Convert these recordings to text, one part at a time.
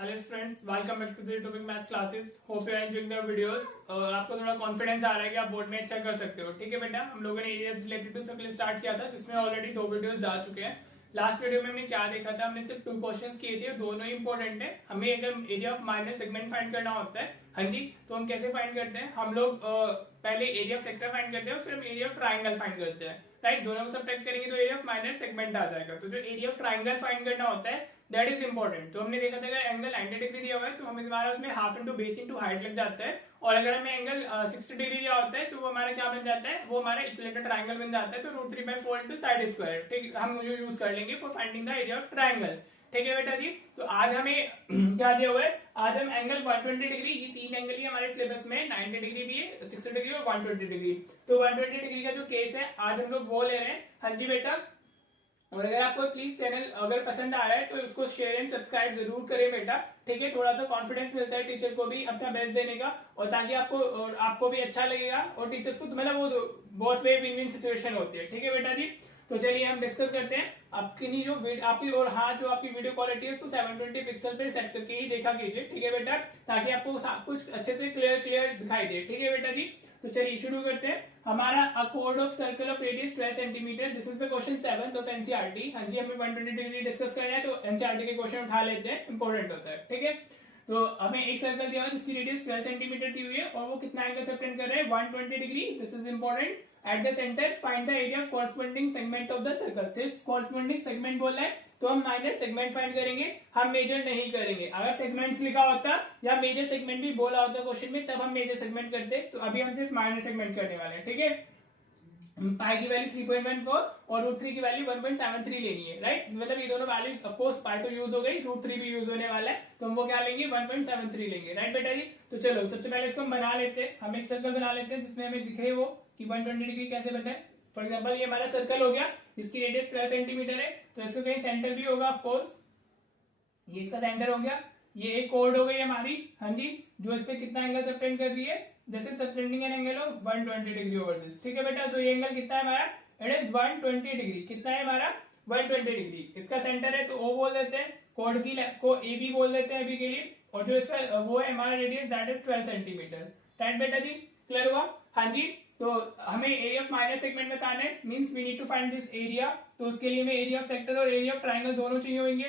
Hello friends, welcome back to the topic maths classes. Hope you are enjoying the videos. आपको थोड़ा confidence आ रहा है कि आप बोर्ड में अच्छा कर सकते हो। ठीक है बेटा, हम लोगों ने areas related to circle start किया था, जिसमें ऑलरेडी 2 वीडियोस जा चुके हैं। लास्ट वीडियो में हमने क्या देखा था, हमने सिर्फ 2 क्वेश्चंस किए थे, दोनों ही इंपॉर्टेंट है। हमें अगर area of minor segment find करना होता है, हाँ जी, तो हम कैसे फाइंड करते हैं? हम लोग पहले एरिया ऑफ सेक्टर फाइंड करते हैं और फिर हम एरिया ऑफ ट्राइंगल फाइंड करते हैं। राइट, दोनों को सब्ट्रैक्ट करेंगे तो एरिया ऑफ माइनर सेगमेंट आ जाएगा। तो जो एरिया ऑफ ट्राइंगल फाइंड करना होता है, दैट इज इंपॉर्टेंट। तो हमने देखा था अगर एंगल 90 डिग्री दिया हुआ है तो हम हमारा उसमें half into base into height लग जाता है, और अगर हमें एंगल 60 डिग्री दिया होता है तो वो हमारा क्या बन जाता है, वो हमारा इक्विलेटरल ट्राइंगल बन जाता है। तो √3/4 इंटू साइड स्क्वायर, ठीक, हम जो यूज कर लेंगे for finding the area of triangle. ठीक है बेटा जी, तो आज हमें क्या दिया हुआ है, आज हम एंगल 120 डिग्री, ये 3 एंगल ही हमारे सिलेबस में 90 डिग्री भी है, 60 डिग्री और 120 डिग्री। तो 120 डिग्री का जो केस है आज हम लोग वो ले रहे हैं। हाँ जी बेटा, और अगर आपको प्लीज चैनल अगर पसंद आ रहा है तो उसको शेयर एंड सब्सक्राइब जरूर करें बेटा। ठीक है, थोड़ा सा कॉन्फिडेंस मिलता है टीचर को भी अपना बेस्ट देने का, और ताकि आपको भी अच्छा लगेगा और टीचर्स को, मतलब वो बहुत वे विन विन सिचुएशन होती है। ठीक है बेटा जी, तो चलिए हम डिस्कस करते हैं। आपकी जो आपकी और हाँ, जो आपकी वीडियो क्वालिटी है उसको 720 पिक्सल पे सेट करके ही देखा कीजिए। ठीक है बेटा, ताकि आपको सब कुछ अच्छे से क्लियर दिखाई दे। ठीक है बेटा जी, तो चलिए शुरू करते हैं। हमारा a code of circle of radius 12 centimetre, this is the question 7 of NCERT. हाँ जी, हमें 120 डिग्री डिस्कस करना है तो एनसीईआरटी के क्वेश्चन उठा लेते हैं, इंपॉर्टेंट होता है। ठीक है, तो हमें एक सर्कल दिया हुआ है जिसकी रेडियस 12 सेंटीमीटर दी हुई है और वो कितना एंगल सब्टेंड कर रहा है, 120 degree. This is important. At the centre find the area of corresponding segment of the circle. सिर्फ कॉरस्पॉन्डिंग सेगमेंट बोला है तो हम माइनर सेगमेंट फाइंड करेंगे, हम मेजर नहीं करेंगे। अगर सेगमेंट्स लिखा होता या मेजर सेगमेंट भी बोला होता क्वेश्चन में, तब हम मेजर सेगमेंट करते। तो अभी हम सिर्फ माइनर सेगमेंट करने वाले हैं। ठीक है, पाई की वैल्यू 3.14 और √3 की वैल्यू 1.73 लेनी है। राइट, मतलब ये दोनों वैल्यू, ऑफ कोर्स पाई तो यूज हो गई, √3 भी यूज होने वाला है, तो हम वो क्या लेंगे, 1.73 लेंगे। राइट बेटा जी, तो चलो सबसे पहले इसको हम बना लेते हैं। हम एक सर्कल बना लेते हैं जिसमें हमें दिखे वो कि 120 डिग्री कैसे बनता है। फॉर एग्जाम्पल ये हमारा सर्कल हो गया, इसकी रेडियस 12 सेंटीमीटर है, तो इसको कहीं सेंटर भी होगा ऑफकोर्स, ये इसका सेंटर हो गया। ये एक कोड हो गई हमारी, हाँ जी, जो इस पे कितना एंगल सबटेंड कर रही है, this is subtending an angle of 120 degree over this. ठीक है बेटा, तो ये एंगल कितना है हमारा, इट इज 120 डिग्री। कितना है हमारा, 120 डिग्री। इसका सेंटर है तो O बोल देते हैं, कोड की को ए बी बोल देते हैं अभी के लिए, और जो इसका वो है हमारा radius, that is 12 centimetre. Right बेटा जी, क्लियर हुआ? हाँ जी, तो हमें एरिया ऑफ माइनर सेगमेंट बताना है, means we need to find this area. तो उसके लिए हमें एरिया ऑफ सेक्टर और एरिया ऑफ ट्राइंगल दोनों चाहिए होंगे।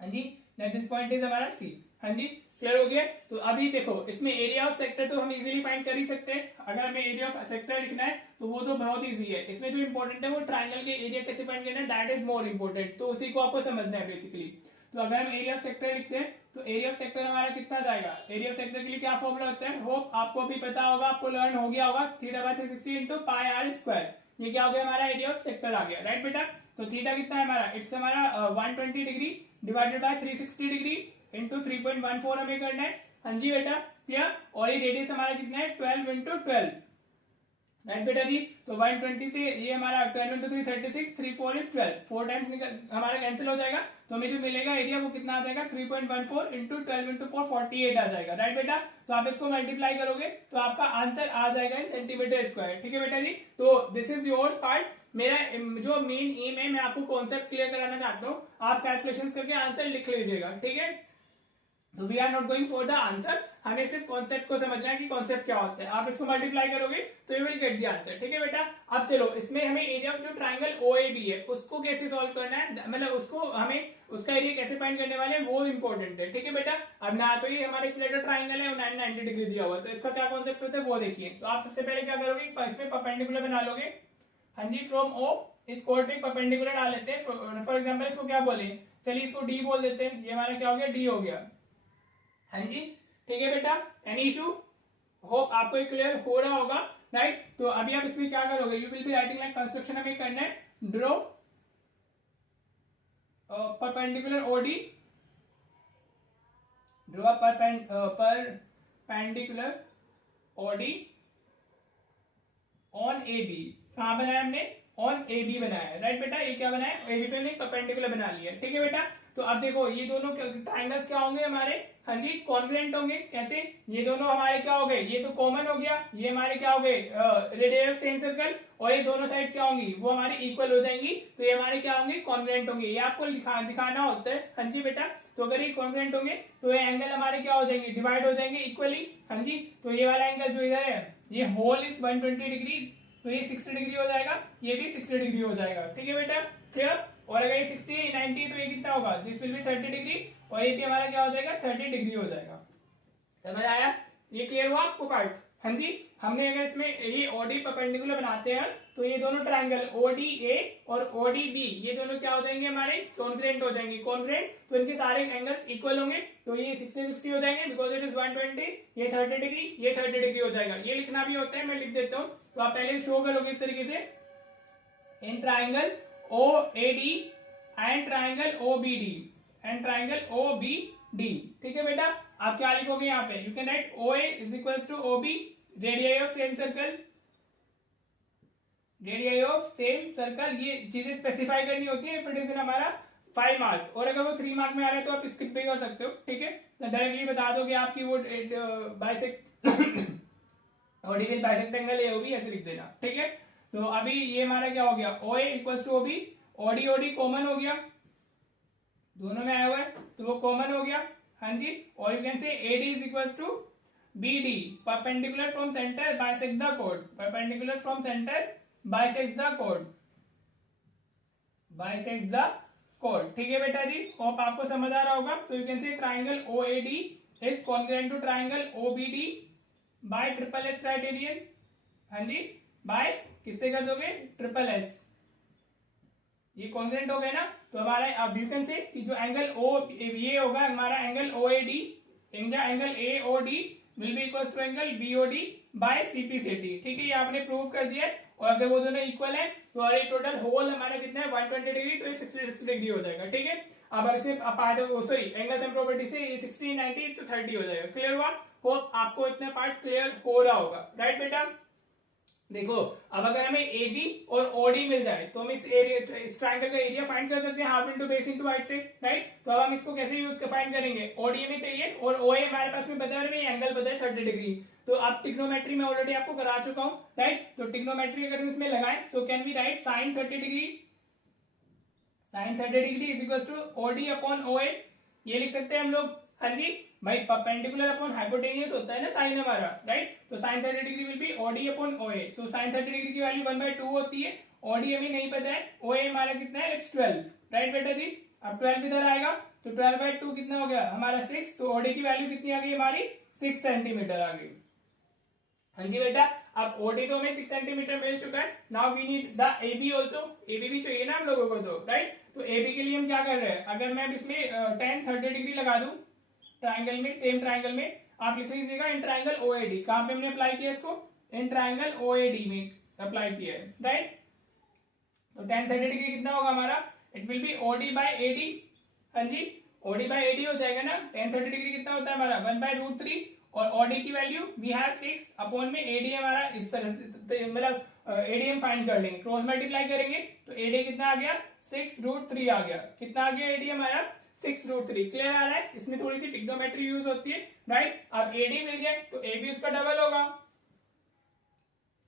हाँ जी, दिस पॉइंट इज हमारा सी। हाँ जी, क्लियर हो गया? तो अभी देखो, इसमें एरिया ऑफ सेक्टर तो हम इजीली फाइंड कर ही सकते हैं। अगर हमें एरिया ऑफ सेक्टर लिखना है तो वो तो बहुत इजी है। इसमें जो इंपॉर्टेंट है वो ट्राइंगल के एरिया कैसे फाइंड करना है, दैट इज मोर इंपॉर्टेंट। तो उसी को आपको समझना है बेसिकली। तो अगर हम एरिया ऑफ सेक्टर लिखते हैं तो एरिया ऑफ सेक्टर हमारा कितना जाएगा, एरिया ऑफ सेक्टर के लिए क्या फॉर्मूला होता है, होप आपको भी पता होगा, आपको लर्न हो गया होगा, θ/360 इंटू पाई आर स्क्वायर। ये क्या हो गया, हमारा एरिया ऑफ सेक्टर आ गया। राइट बेटा, तो थीटा कितना है हमारा, इट्स हमारा 120 degree divided by 360 degree into 3.14 हमें करना है। हाँ जी बेटा, क्लियर? और ये रेडियस हमारा कितना है, 12 इंटू 12। राइट बेटा जी, तो 120 से ये हमारा 12 इंटू 3 36, 3 4 इज 12, 4 टाइम्स हमारा कैंसिल हो जाएगा, तो हमें जो मिलेगा एरिया वो कितना आ जाएगा, 3.14 इंटू 12 इंटू 4 48 आ जाएगा। राइट बेटा, तो आप इसको मल्टीप्लाई करोगे तो आपका आंसर आ जाएगा इन सेंटीमीटर स्क्वायर। ठीक है बेटा जी, तो दिस इज योर्स पार्ट। मेरा जो मेन एम है, मैं आपको कॉन्सेप्ट क्लियर कराना चाहता हूँ, आप कैलकुलेशन करके आंसर लिख लीजिएगा। ठीक है, तो we are not going for the answer, हमें सिर्फ कॉन्सेप्ट को समझना है कि कॉन्सेप्ट क्या होता है। आप इसको मल्टीप्लाई करोगे तो you will get the answer. ठीक है बेटा, अब चलो इसमें हमें एरिया ऑफ जो ट्राइंगल OAB है उसको कैसे सॉल्व करना है, मतलब उसको हमें उसका एरिया कैसे फाइंड करने वाले हैं वो इंपॉर्टेंट है। ठीक है बेटा, अब ना तो ये हमारे इक्विलेटरल ट्राइंगल है और 90 डिग्री दिया हुआ है, तो इसका क्या कॉन्सेप्ट होता है वो देखिए। तो आप सबसे पहले क्या करोगे, इसमें परपेंडिकुलर बना लोगे। हाँ जी, फ्रॉम O इस कोड पे परपेंडिकुलर डाल लेते हैं। फॉर एग्जाम्पल इसको क्या बोले, चलिए इसको D बोल देते हैं, ये हमारा क्या हो गया, D हो गया। हाँ जी, ठीक है बेटा, एनी इशू? होप आपको एक क्लियर हो रहा होगा। राइट, तो अभी आप इसमें क्या करोगे, you will be writing like construction हमें करना है, draw perpendicular OD, draw perpendicular OD on AB। कहां बनाया हमने, ऑन AB बनाया है। राइट बेटा, ये क्या बनाया, AB पे हमने परपेंडिकुलर बना लिया। ठीक है बेटा, तो अब देखो ये दोनों ट्राइंगल्स क्या होंगे हमारे, हाँ जी, कॉन्ग्रुएंट होंगे। कैसे, ये दोनों हमारे क्या हो गए, ये तो कॉमन हो गया, ये हमारे क्या हो गए, रेडियस ऑफ सेम सर्कल, और ये दोनों साइड्स क्या होंगी, वो हमारी इक्वल हो जाएंगी, तो ये हमारे क्या होंगे, कॉन्ग्रुएंट होंगे। ये आपको दिखाना होता है। हाँ जी बेटा, तो अगर ये कॉन्ग्रुएंट होंगे तो ये एंगल हमारे क्या हो जाएंगे, डिवाइड हो जाएंगे इक्वली। हाँ जी, तो ये वाला एंगल जो इधर है ये होल इज 120 डिग्री, तो ये 60 डिग्री हो जाएगा, ये भी 60 डिग्री हो जाएगा। ठीक है बेटा, क्लियर। और अगर ये 60 90 तो ये कितना होगा, दिस विल बी 30 डिग्री, और ये भी हमारा क्या हो जाएगा 30 डिग्री हो जाएगा। समझ आया, ये क्लियर हुआ आपको पार्ट। हाँ जी, हमने अगर इसमें ये ओडी परपेंडिकुलर बनाते हैं तो ये दोनों ट्राइंगल ओडी ए और ओडी बी ये दोनों क्या हो जाएंगे हमारे कॉन्ग्रुएंट हो जाएंगे। कॉन्ग्रुएंट तो इनके सारे एंगल्स इक्वल होंगे, तो ये 60-60 हो जाएंगे बिकॉज इट इज 120, ये 30 डिग्री, ये 30 डिग्री हो जाएगा। ये लिखना भी होता है, मैं लिख देता हूँ, तो आप पहले शो करोगे इस तरीके से, in triangle O A D and triangle O B D and triangle O B D. ठीक है बेटा, आप क्या लिखोगे यहाँ पे, you can write O A is equal to O B, radius of same circle, radius of same circle. ये चीजें स्पेसिफाई करनी होती है, इट इज हमारा 5 मार्क, और अगर वो 3 मार्क में आ रहा है तो आप स्किप भी कर सकते हो। ठीक है, तो डायरेक्टली बता दो कि आपकी वो बाइसेक्ट ऑर्डिनल बाइसेक्ट एंगल है, वो भी ऐसे लिख देना। ठीक है, तो अभी ये हमारा क्या हो गया, O A equal to O B, OD OD common हो गया, दोनों में आया हुआ है तो वो कॉमन हो गया। हाँ जी, और यू कैन से AD is equal to be D, perpendicular from centre bisect the code, perpendicular from centre bisect the code, bisect the code. ठीक है बेटा जी, होप आपको समझ आ रहा होगा। तो you can say triangle O A D is congruent to triangle O B D by triple S criterion. हाँ जी, बाय किससे कर दोगे, ट्रिपल एस, ये कॉन्ग्रुएंट हो गए ना। तो हमारा अब यू कैन से कि जो एंगल ओ ये होगा हमारा angle O A D, angle A O D will be equal to angle B O D by CP C T. ठीक है, ये आपने प्रूव कर दिया है, और अगर वो दोनों इक्वल है तो हमारे टोटल होल हमारा कितना है 120 डिग्री, तो ये 60 डिग्री हो जाएगा। ठीक है, अब ऐसे सॉरी एंगल्स एंड प्रॉपर्टी से ये 60 90 तो 30 हो जाएगा। क्लियर हुआ, होप आपको इतना पार्ट क्लियर हो रहा होगा। राइट बेटा, देखो अब अगर हमें ए बी और ओडी मिल जाए तो हम इस एरिया, इस ट्राइंगल का एरिया फाइंड कर सकते हैं half into base into height से। राइट, तो अब हम इसको कैसे यूज फाइंड करेंगे, ओडी में चाहिए और ओ ए हमारे पास में बता रहे एंगल बता है 30 डिग्री, तो आप ट्रिग्नोमेट्री में ऑलरेडी आपको करा चुका हूं। राइट, तो ट्रिग्नोमेट्री अगर हम इसमें लगाएं तो can be write sine 30 degree, sine 30 degree is equal to OD upon O A, ये लिख सकते हैं हम लोग। हाँ जी भाई, परपेंडिकुलर अपॉन हाइपोटेनियस होता है ना साइन हमारा। राइट, तो sine 30 degree will be OD upon O A, so sine 30 degree की वैल्यू 1/2 होती है, ओडी हमें नहीं पता है, ओ ए हमारा कितना है, इट्स 12। राइट बेटा जी, अब 12 इधर आएगा तो 12/2 कितना हो गया हमारा 6, तो ओडी की वैल्यू कितनी आ गई हमारी 6 सेंटीमीटर आ गई। हाँ जी बेटा, अब ओडी तो हमें 6 सेंटीमीटर मिल चुका है, now we need the AB also, AB भी चाहिए ना हम लोगों को तो। राइट, तो एबी के लिए हम क्या कर रहे हैं, अगर मैं इसमें 10 30 डिग्री लगा दूं ट्राइंगल में, सेम ट्राइंगल में, आप लिख लीजिएगा इन ट्राइंगल ओएडी, कहां पे हमने अप्लाई किया इसको, इन ट्राइंगल ओएडी में अप्लाई किया है। राइट, तो 10 30 डिग्री कितना होगा हमारा, it will be OD by AD. हाँ जी, ओडी बाय एडी हो जाएगा ना, 10 30 डिग्री कितना होता है हमारा 1/√3, और ओडी की वैल्यू वी हैव 6 अपॉन में एडी हमारा इस तरह मतलब एडी हम फाइंड कर लेंगे, क्रॉस मल्टीप्लाई करेंगे तो एडी कितना आ गया 6√3 आ गया, कितना आ गया एडी हमारा 6√3। क्लियर आ रहा है, इसमें थोड़ी सी ट्रिग्नोमेट्री यूज होती है। राइट, अब एडी मिल जाए तो एबी उसका डबल होगा,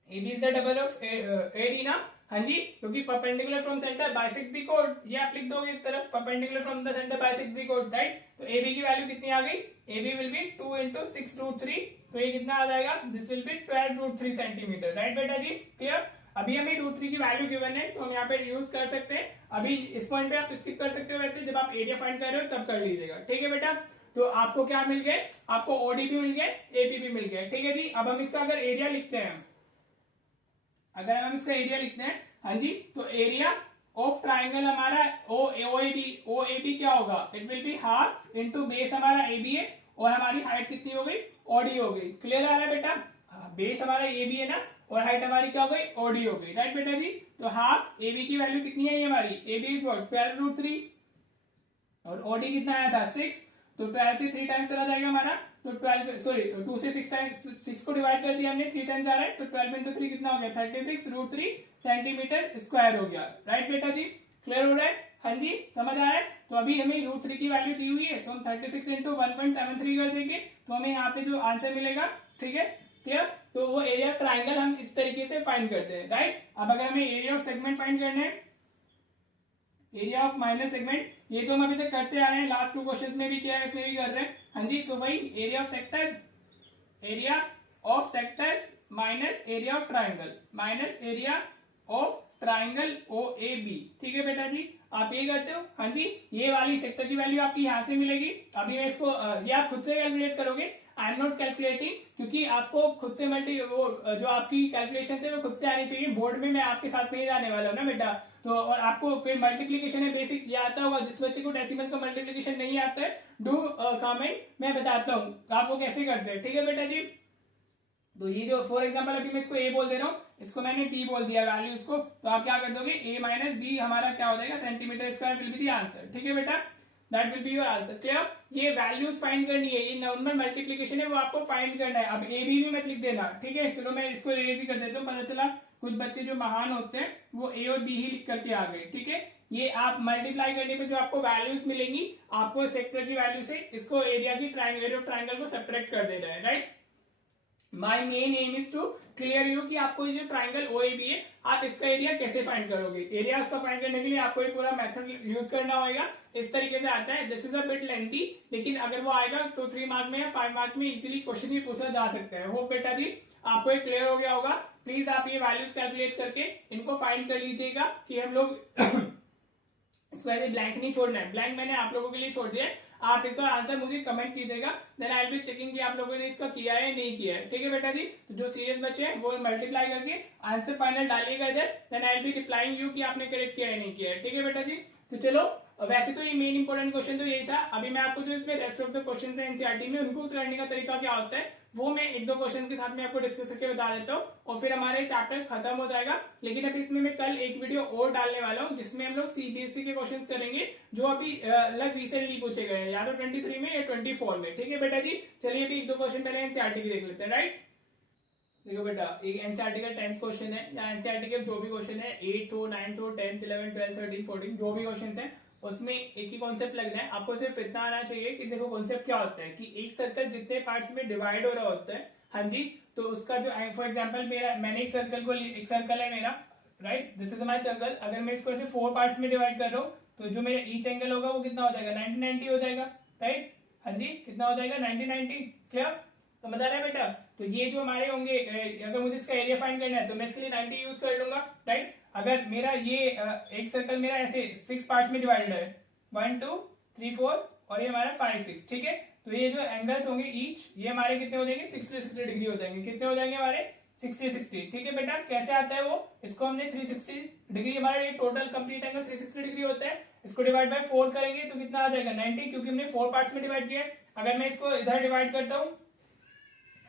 AB is the double of AD ना। हाँ जी, क्योंकि perpendicular from centre bisect the कोड, ये आप लिख दोगे इस तरफ, perpendicular from the centre bisect the कोड। राइट, तो एबी की वैल्यू कितनी आ गई, एबी विल बी 2 × 6√3, तो ये कितना आ जाएगा, this will be 12√3 centimetre. Right बेटा जी, क्लियर। अभी हमें √3 की वैल्यू गिवन है तो हम यहाँ पे यूज कर सकते हैं, अभी इस पॉइंट पे आप स्किप कर सकते हो, वैसे जब आप एरिया फाइंड कर रहे हो तब कर लीजिएगा। ठीक है बेटा, तो आपको क्या मिल गए, आपको ओडी भी मिल गए, एबी भी मिल गए। ठीक है जी, अब हम इसका अगर एरिया लिखते हैं, अगर हम इसका एरिया लिखते हैं, हाँ जी, तो एरिया ऑफ ट्राइंगल हमारा ओएबी क्या होगा, it will be half into base हमारा एबी है, और हमारी हाइट कितनी हो गई, ओडी हो गई। क्लियर आ रहा है बेटा, बेस हमारा एबी है ना, और हाइट हमारी क्या हो गई, ओडी हो गई। राइट बेटा जी, तो हाफ एबी की वैल्यू कितनी है ये हमारी, एबी इज व्हाट 12√3, और ओडी कितना आया था 6, तो 12 से 3 टाइम्स चला जाएगा हमारा, तो 12 सॉरी 2 से 6 टाइम्स, 6 को डिवाइड कर दिया हमने, 3 टाइम्स आ रहा है, तो 12 × 3 कितना हो गया 36√3 सेंटीमीटर स्क्वायर हो गया। राइट बेटा जी, क्लियर हो रहा है। हाँ जी, समझ आ रहा है। तो अभी हमें √3 की वैल्यू दी हुई है, तो हम 36 × 1.73 कर देंगे, तो हमें यहाँ पे जो आंसर मिलेगा, ठीक है क्लियर। तो वो एरिया ऑफ ट्राइंगल हम इस तरीके से फाइंड करते हैं। राइट, अब अगर हमें एरिया ऑफ सेगमेंट फाइंड करना है, एरिया ऑफ माइनर सेगमेंट, ये तो हम अभी तक करते आ रहे हैं, लास्ट 2 क्वेश्चंस में भी किया है, इसमें भी कर रहे हैं। हाँ जी, तो वही area of sector, area of sector minus area of triangle, minus area of triangle O A B. ठीक है बेटा जी, आप ये करते हो। हाँ जी, ये वाली सेक्टर की वैल्यू आपकी यहां से मिलेगी। अभी मैं इसको ये आप खुद से कैलकुलेट करोगे, आई एम नॉट कैलकुलेटिंग, क्योंकि आपको खुद से वो जो आपकी कैलकुलेशन है वो खुद से आनी चाहिए। बोर्ड में मैं आपके साथ नहीं जाने वाला हूँ ना बेटा, तो और आपको फिर मल्टीप्लीकेशन है बेसिक ये आता होगा। जिस बच्चे को डेसिमल का मल्टीप्लीकेशन नहीं आता है, डू कमेंट, मैं बताता हूँ आपको कैसे करते हैं। ठीक है बेटा जी, तो ये जो फॉर एग्जांपल अभी मैं इसको ए बोल दे रहा हूँ, इसको मैंने टी बोल दिया वैल्यूज को, तो आप क्या कर दोगे, ए माइनस बी हमारा क्या हो जाएगा, centimetre square will be the answer. ठीक है बेटा, that will be your answer. Clear, ये वैल्यूज फाइंड करनी है, ये नॉर्मल मल्टीप्लीकेशन है वो आपको फाइंड करना है। अब ए बी भी मत लिख देना। ठीक है, चलो मैं इसको इरेज ही कर देता हूँ, पता चला कुछ बच्चे जो महान होते हैं वो ए और बी ही लिख करके आ गए। ठीक है, ये आप मल्टीप्लाई करने पे जो आपको वैल्यूज मिलेंगी, आपको सेक्टर की वैल्यू से इसको एरिया की ट्राइंगल को सब्ट्रैक्ट कर देना है। Right, my main aim is to clear you कि आपको जो ट्राइंगल ओएबी है, आप इसका एरिया कैसे फाइंड करोगे। एरिया उसका फाइंड करने के लिए आपको ये पूरा मेथड यूज करना होगा। इस तरीके से आता है, this is a bit lengthy, लेकिन अगर वो आएगा तो 3 मार्क में या 5 मार्क में इजीली क्वेश्चन भी पूछा जा सकता है। होप बेटा जी आपको ये क्लियर हो गया होगा। प्लीज आप ये वैल्यूज कैलकुलेट करके इनको फाइंड कर लीजिएगा कि हम लोग इसको ऐसे ब्लैंक नहीं छोड़ना है, ब्लैंक मैंने आप लोगों के लिए छोड़ दिया है। आप इसका आंसर मुझे कमेंट कीजिएगा, then I will be checking कि आप लोगों ने इसका किया है नहीं किया है। ठीक है बेटा जी, तो जो सीरियस बच्चे हैं वो मल्टीप्लाई करके आंसर फाइनल डालिएगा इधर, then I will be replying you कि आपने करेक्ट किया है नहीं किया है। ठीक है बेटा जी, तो चलो वैसे तो ये मेन इंपॉर्टेंट क्वेश्चन तो यही था। अभी मैं आपको जो इसमें रेस्ट ऑफ द क्वेश्चन है एनसीईआरटी में, उनको करने का तरीका क्या होता है वो मैं 1-2 क्वेश्चन के साथ में आपको डिस्कस करके बता देता हूँ, और फिर हमारे चैप्टर खत्म हो जाएगा। लेकिन अभी इसमें मैं कल एक वीडियो और डालने वाला हूँ जिसमें हम लोग सीबीएसई के क्वेश्चंस करेंगे जो अभी रिसेंटली पूछे गए हैं, या तो 23 में या 24 में। ठीक है बेटा जी, चलिए अभी 1-2 क्वेश्चन पहले एनसीईआरटी की देख लेते हैं। राइट, देखो बेटा, एक एनसीईआरटी का 10th क्वेश्चन है, या एनसीईआरटी के जो भी क्वेश्चन है 8th हो, 9th हो, 10th, 11th, 12th, 13, 14 जो भी क्वेश्चन है उसमें एक ही कॉन्सेप्ट लगना है। आपको सिर्फ इतना आना चाहिए कि देखो कॉन्सेप्ट क्या होता है कि एक सर्कल जितने पार्ट्स में डिवाइड हो रहा होता है, हाँ जी, तो उसका जो फॉर एग्जांपल मैंने एक सर्कल है मेरा, right, this is my circle. अगर मैं इसको ऐसे 4 पार्ट्स में डिवाइड कर रहा हूँ तो जो मेरा ईच एंगल होगा वो कितना हो जाएगा, 90-90 हो जाएगा। राइट, हाँ जी, कितना हो जाएगा, 90-90। क्लियर, समझ आ रहा है बेटा। तो ये जो हमारे होंगे, अगर मुझे इसका एरिया फाइंड करना है तो मैं इसके लिए 90 यूज कर लूंगा। राइट, अगर मेरा ये एक सर्कल मेरा ऐसे 6 पार्ट्स में डिवाइडेड है, 1 2 3 4 और ये हमारा 5 6। ठीक है, तो ये जो एंगल्स होंगे ईच, ये हमारे कितने हो जाएंगे, 60-60 डिग्री हो जाएंगे। कितने हो जाएंगे हमारे, 60-60। ठीक है बेटा, कैसे आता है वो, इसको हमने 360 डिग्री, हमारा ये टोटल कंप्लीट एंगल 360 डिग्री होता है, इसको डिवाइड बाय 4 करेंगे तो कितना आ जाएगा, 90, क्योंकि हमने 4 पार्ट्स में डिवाइड किया है। अगर मैं इसको इधर डिवाइड करता हूँ,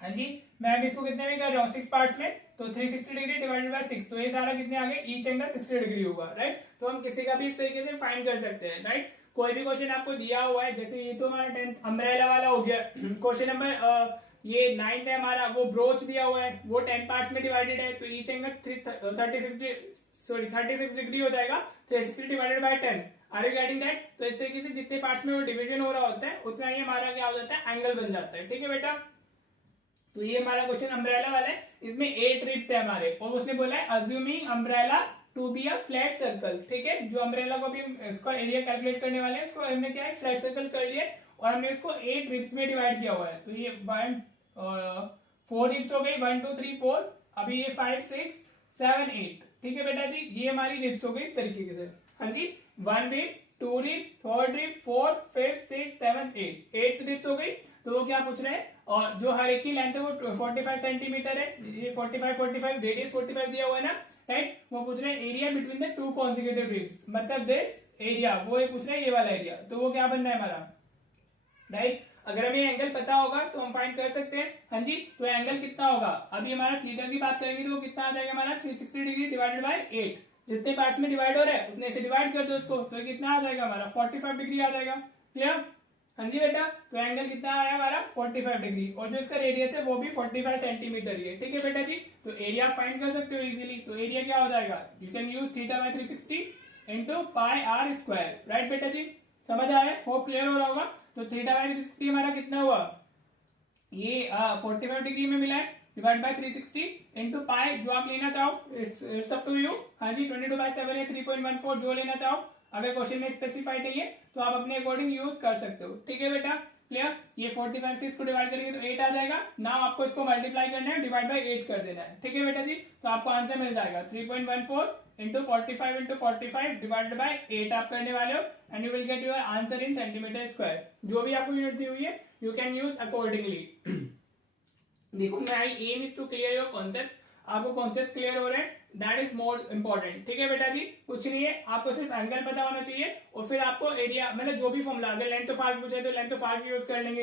हाँ जी, मैं अभी इसको कितने में कर रहा हूँ, 6 पार्ट्स में, तो 360 डिग्री डिवाइडेड बाय 6, तो ये सारा कितने आ गए, ईच एंगल 60 डिग्री होगा। राइट, तो हम किसी का भी इस तरीके से फाइंड कर सकते हैं। राइट, कोई भी क्वेश्चन आपको दिया हुआ है, जैसे ये तो हमारा 10th अम्ब्रेला वाला हो गया। क्वेश्चन नंबर ये 9th है हमारा, वो ब्रोच दिया हुआ है, वो 10 पार्ट्स में डिवाइडेड है, तो ईच एंगल 36 डिग्री हो जाएगा, 360 divided by 10। Are you getting that. तो इस तरीके से जितने पार्ट्स में वो डिवीजन हो रहा होता है उतना ही हमारा क्या हो जाता है, एंगल बन जाता है। ठीक है बेटा, तो ये हमारा क्वेश्चन अम्ब्रेला वाला है, इसमें 8 ट्रिप्स है हमारे, और उसने बोला है assuming umbrella to be a flat circle. ठीक है, जो अम्ब्रेला को भी इसका एरिया कैलकुलेट करने वाले हैं, इसको हमने क्या है, फ्लैट सर्कल कर लिया और हमने इसको 8 ट्रिप्स में डिवाइड किया हुआ है। तो ये 4 ट्रिप्स हो गई, 1 2 3 4, अभी ये 5 6 7 8। ठीक है बेटा जी, ये हमारी ट्रिप्स हो गई इस तरीके से। हाँ जी, 1 ट्रिप, 2 ट्रिप, 3 ट्रिप, 4 5 6 7 8 ट्रिप्स हो गई। तो वो क्या पूछ रहे हैं, और जो हर एक की लेंथ है वो 45 सेंटीमीटर है, ये 45 रेडियस 45 दिया हुआ है ना। राइट, वो पूछ रहे हैं area between the 2 consecutive trips, मतलब दिस एरिया, वो ये पूछ रहे हैं ये वाला एरिया, तो वो क्या बनना है हमारा। राइट, अगर हमें एंगल पता होगा तो हम फाइंड कर सकते हैं। हाँ जी, तो एंगल कितना होगा, अभी हमारा थीटा की बात करेंगे तो वो कितना आ जाएगा हमारा, 360 डिग्री डिवाइडेड बाय 8। जितने पार्ट्स में डिवाइड हो रहा है उतने से डिवाइड कर दो उसको, तो कितना आ जाएगा हमारा, 45 डिग्री आ जाएगा। क्लियर, हाँ जी बेटा, तो एंगल कितना आया हमारा, 45 डिग्री, और जो इसका रेडियस है वो भी 45 सेंटीमीटर ही है। ठीक है बेटा जी, तो एरिया फाइंड कर सकते हो इजीली। तो एरिया क्या हो जाएगा, you can use theta by 360 into pi r square. Right बेटा जी, समझ आया, होप क्लियर हो रहा होगा। तो थीटा बाय 360 हमारा कितना हुआ, ये 45 डिग्री में मिला है, डिवाइड बाय 360 इंटू पाई, जो आप लेना चाहो इट्स अप टू यू। हाँ जी, 22/7 या 3.14 जो लेना चाहो। अगर क्वेश्चन में स्पेसिफाइड नहीं है तो आप अपने अकॉर्डिंग यूज कर सकते हो। ठीक है बेटा, क्लियर। ये 45 से इसको डिवाइड करेंगे तो 8 आ जाएगा। नाउ आपको इसको मल्टीप्लाई करना है, डिवाइड बाय 8 कर देना है। ठीक है बेटा जी, तो आपको आंसर मिल जाएगा 3.14 इंटू 45 इंटू 45 डिवाइडेड बाय 8 आप करने वाले हो and you will get your answer in centimetre square. जो भी आपको यूनिट दी हुई है यू कैन यूज अकॉर्डिंगली। देखो my aim is to clear your concept. आपको कॉन्सेप्ट क्लियर हो रहे हैं, दैट इज मोर इंपॉर्टेंट। ठीक है बेटा जी, कुछ नहीं है, आपको सिर्फ एंगल पता होना चाहिए और फिर आपको एरिया, मतलब जो भी फॉर्मूला, अगर लेंथ ऑफ आर्क पूछे तो लेंथ ऑफ आर्क यूज कर लेंगे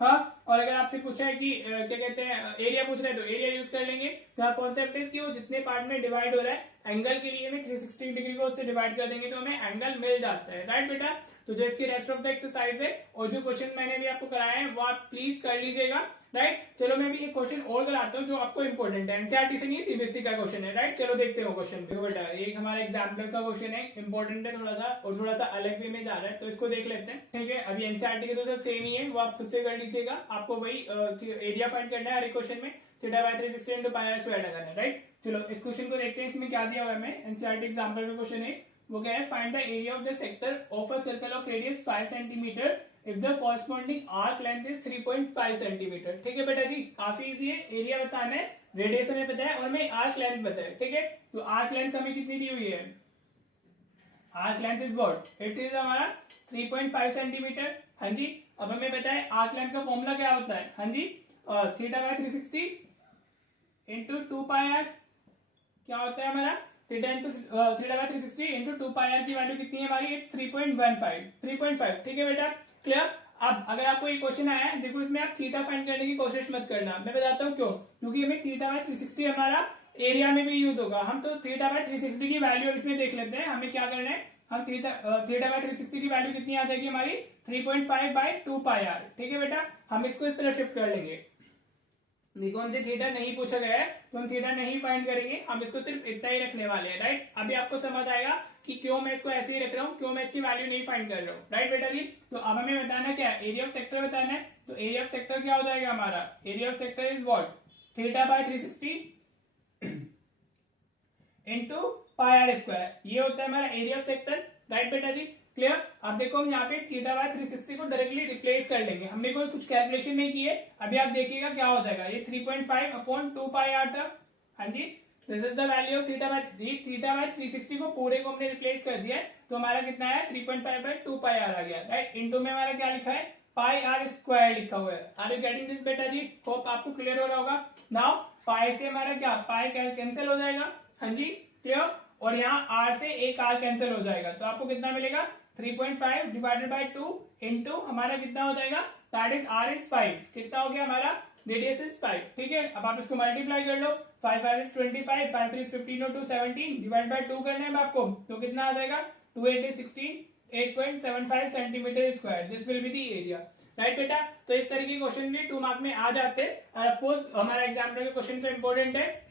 हाँ, और अगर आपसे पूछा है कि क्या कहते हैं एरिया पूछ रहे हैं तो एरिया यूज कर लेंगे। तो कॉन्सेप्ट इज कि वो जितने पार्ट में डिवाइड हो रहा है एंगल के लिए हमें 360 डिग्री को उससे डिवाइड कर देंगे तो हमें एंगल मिल जाता है। राइट बेटा, तो जो इसकी रेस्ट ऑफ द एक्सरसाइज है और जो क्वेश्चन मैंने भी आपको कराया है वो आप प्लीज कर लीजिएगा। राइट, चलो मैं भी एक क्वेश्चन और कराता हूँ जो आपको इंपॉर्टेंट है, एनसीईआरटी से नहीं सीबीएसई का क्वेश्चन है। राइट, चलो देखते हो क्वेश्चन। देखो बेटा, एक हमारा एग्जाम्पलर का क्वेश्चन है, इंपॉर्टेंट है थोड़ा सा और थोड़ा सा अलग वे में जा रहा है, तो इसको देख लेते हैं। ठीक है, अभी एनसीईआरटी के तो सब सेम ही है, वो आप खुद से कर लीजिएगा। आपको वही एरिया फाइंड करना है हर एक क्वेश्चन में, theta by 360 into pi r square लगाना है। राइट, चलो इस क्वेश्चन को देखते हैं, इसमें क्या दिया हुआ है हमें। एनसीईआरटी एग्जाम्पल का क्वेश्चन है, वो क्या है, find the area of the sector of a circle of radius 5 centimetre if the corresponding arc length is 3.5 centimetre. ठीक है बेटा जी, काफी इजी है, एरिया बताना है, रेडियस हमें पता है और हमें आर्क लेंथ पता है। ठीक है, तो आर्क लेंथ हमें कितनी दी हुई है, arc length is what, it is हमारा 3.5 सेंटीमीटर। हाँ जी, अब हमें पता है आर्क लेंथ का फॉर्मूला क्या होता है। हाँ जी, theta by 360 into 2 pi R क्या होता है हमारा, theta by 360 into 2 pi R की वैल्यू कितनी है हमारी, इट्स 3.5। ठीक है बेटा, क्लियर। अब अगर आपको ये क्वेश्चन आया है, देखो इसमें आप थीटा फाइंड करने की कोशिश मत करना, मैं बताता हूँ क्यों, क्योंकि हमें थीटा बाय 360 हमारा एरिया में भी यूज होगा। हम तो थीटा बाय 360 की वैल्यू इसमें देख लेते हैं, हमें क्या करना है, हम थीटा बाय 360 की वैल्यू कितनी आ जाएगी हमारी 3.5 बाय 2 पाई आर। ठीक है बेटा, हम इसको इस तरह शिफ्ट कर लेंगे। देखो हमसे थीटा नहीं पूछा गया है तो हम थीटा नहीं फाइंड करेंगे, हम इसको सिर्फ इतना ही रखने वाले हैं। राइट, अभी आपको समझ आएगा कि क्यों मैं इसको ऐसे ही रख रहा हूँ, क्यों मैं इसकी वैल्यू नहीं फाइंड कर रहा हूँ। राइट बेटा जी, तो अब हमें बताना क्या है, एरिया ऑफ सेक्टर बताना है। तो एरिया ऑफ सेक्टर क्या हो जाएगा हमारा, area of sector is what, theta by 360 into pi r square, ये होता है हमारा एरिया ऑफ सेक्टर। राइट बेटा जी, क्लियर। अब देखो हम यहाँ पे थीटा बाय 360 को डायरेक्टली रिप्लेस कर लेंगे, हमने कोई कुछ कैलकुलेशन नहीं की है। अभी आप देखिएगा क्या हो जाएगा, ये 3.5 अपॉन 2 पाई आर था। हाँ जी, this is the value of theta by 360 को पूरे को हमने रिप्लेस कर दिया है, तो हमारा कितना है 3.5 बाय 2 पाई आर आ गया। राइट, इनटू में हमारा क्या लिखा है, पाई आर स्क्वायर लिखा हुआ है। आर यू गेटिंग दिस बेटा जी, होप आपको क्लियर हो रहा होगा। नाउ पाई से हमारा क्या, पाई कैंसिल हो जाएगा। हाँ जी, क्लियर। और यहाँ आर से एक आर कैंसिल हो जाएगा, तो आपको कितना मिलेगा 3.5 डिवाइडेड बाय 2 इंटू हमारा कितना हो जाएगा, दैट इज आर इज 5, कितना हो गया हमारा, रेडियस इज 5। ठीक है, अब आप इसको मल्टीप्लाई कर लो, 5 5 इज 25, 5 3 इज 15 और 2 17, डिवाइड बाय 2 करना है आपको, तो कितना आ जाएगा 2 8 is 16, 8.75 centimetre square, this will be the area. Right बेटा, तो इस तरह के क्वेश्चन भी 2 मार्क में आ जाते हैं। और ऑफकोर्स हमारा एग्जामिनर का क्वेश्चन तो इंपॉर्टेंट है,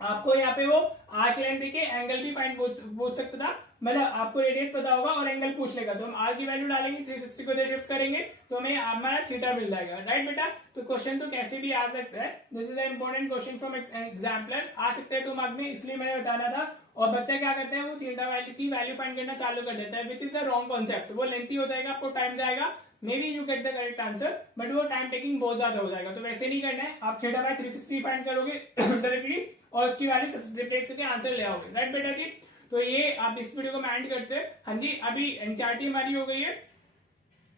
आपको यहाँ पे वो आर्क लेंथ के एंगल भी फाइंड पूछ सकता था, मतलब आपको रेडियस पता होगा और एंगल पूछ लेगा, तो हम आर की वैल्यू डालेंगे, 360 को शिफ्ट करेंगे तो हमें हमारा थीटा मिल जाएगा। राइट बेटा, तो क्वेश्चन तो कैसे भी आ सकता है, this is a important question from exemplar, आ सकता है 2 मार्क में, इसलिए मैंने बताना था। और बच्चा क्या करते हैं, वो थीटा वैल्यू की वैल्यू फाइंड करना चालू कर देता है, which is the wrong concept, वो लेंथी हो जाएगा, आपको टाइम जाएगा, may be you get the correct answer, but वो टाइम टेकिंग बहुत ज्यादा हो जाएगा, तो वैसे नहीं करना है। आप थीटा बाय 360 फाइंड करोगे डायरेक्टली और उसकी वैल्यू रिप्लेस करके आंसर ले आओगे। राइट बेटा जी, तो ये आप इस वीडियो को मैं एंड करते हैं। हाँ जी, अभी एनसीईआरटी हमारी हो गई है,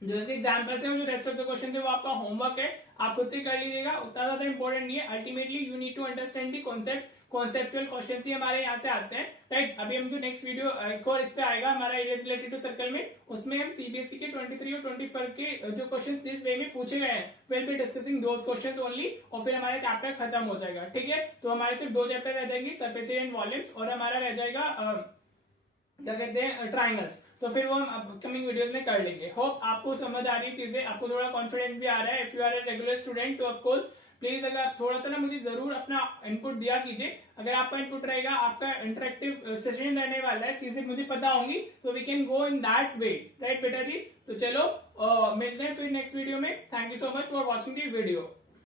जो इसके एग्जाम्पल्स है, जो रेस्ट ऑफ द क्वेश्चन है वो आपका होमवर्क है, आप खुद से कर लीजिएगा, उतना ज्यादा इंपॉर्टेंट नहीं है। Ultimately you need to understand the concept, conceptual question ही हमारे यहाँ से आते हैं। राइट, अभी हम जो नेक्स्ट वीडियो एक और इस पे आएगा हमारा एरिया रिलेटेड टू सर्कल में, उसमें हम सीबीएसई के 23 और 24 के जो क्वेश्चन जिस वे में पूछे गए हैं, will be discussing those questions only, और फिर हमारा चैप्टर खत्म हो जाएगा। ठीक है, तो हमारे सिर्फ 2 चैप्टर रह जाएंगे, सरफेस एरिया एंड वॉल्यूम्स, और हमारा रह जाएगा क्या कहते हैं, ट्राइंगल्स, तो फिर वो हम अपकमिंग वीडियोस में कर लेंगे। होप आपको समझ आ रही है चीजें, आपको थोड़ा कॉन्फिडेंस भी आ रहा है। If you are a regular student तो ऑफकोर्स प्लीज अगर आप थोड़ा सा ना मुझे जरूर अपना इनपुट दिया कीजिए, अगर आपका इनपुट रहेगा, आपका इंटरेक्टिव सेशन रहने वाला है, चीजें मुझे पता होंगी, तो we can go in that way. Right बेटा जी, तो चलो मिलते हैं फिर नेक्स्ट वीडियो में। Thank you so much for watching the video.